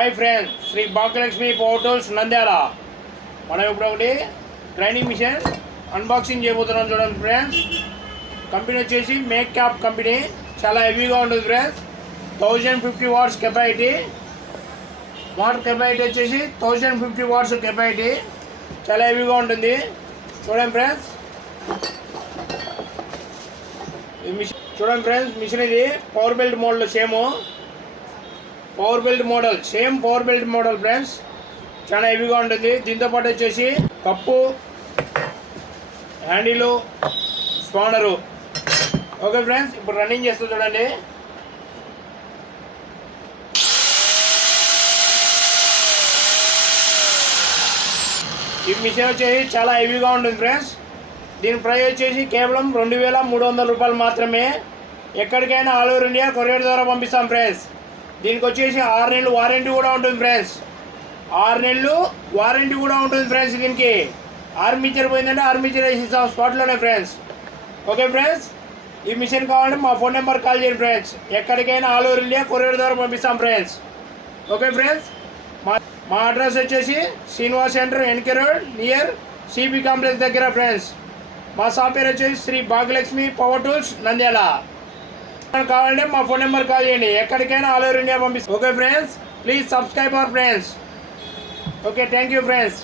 Hi friends, Shri Bhagyalakshmi power tools Nandyal. మనం ఇప్పుడు ఒకటి గ్రైండింగ్ మిషన్ అన్బాక్సింగ్ చేయబోతున్నాం. చూడండి ఫ్రెండ్స్, కంపెనీ వచ్చేసి మేక్ క్యాప్ కంపెనీ. చాలా హెవీగా ఉంటుంది friends. 1050 watts capacity, water capacity వచ్చేసి 1050 వాట్స్ కెపాసిటీ. చాలా హెవీగా ఉంటుంది. చూడండి ఫ్రెండ్స్, ఈ మిషన్ చూడండి ఫ్రెండ్స్, మిషన్ ఇది power belt model. Power belt model friends. చాలా హెవీగా ఉంటుంది. దీంతో పాటు వచ్చేసి cup, handle, spanner. Okay friends, ఇప్పుడు రన్నింగ్ చేస్తూ చూడండి. ఈ మిషన్ వచ్చేసి చాలా హెవీగా ఉంటుంది ఫ్రెండ్స్. దీని ప్రైస్ వచ్చేసి కేవలం 2300 రూపాయలు మాత్రమే. ఎక్కడికైనా ఆల్ ఓవర్ ఇండియా కొరియర్ ద్వారా పంపిస్తాం ఫ్రెండ్స్. దీనికి వచ్చేసి 6 నెలలు వారంటీ కూడా ఉంటుంది ఫ్రెండ్స్. 6 నెలలు వారంటీ కూడా ఉంటుంది ఫ్రెండ్స్. దీనికి ఆర్మీచర్ పోయిందంటే ఆర్మీచర్ వేసి ఇస్తాం స్పాట్లోనే ఫ్రెండ్స్. ఓకే ఫ్రెండ్స్, ఈ మిషన్ కావాలంటే మా ఫోన్ నెంబర్ కాల్ చేయండి ఫ్రెండ్స్. ఎక్కడికైనా ఆల్ ఓవర్ ఇండియా కొరియర్ ద్వారా పంపిస్తాం ఫ్రెండ్స్. ఓకే ఫ్రెండ్స్, మా అడ్రస్ వచ్చేసి Srinivas centre, NK road, near CB complex దగ్గర ఫ్రెండ్స్. మా షాప్ పేరు వచ్చేసి శ్రీ భాగ్యలక్ష్మి పవర్ టూల్స్ నంద్యాల. కావాలంటే మా ఫోన్ నెంబర్ కాల్ చేయండి. ఎక్కడికైనా ఆల్ ఓవర్ ఇండియా పంపిస్తాం. Okay friends, please subscribe our friends. Okay, thank you friends.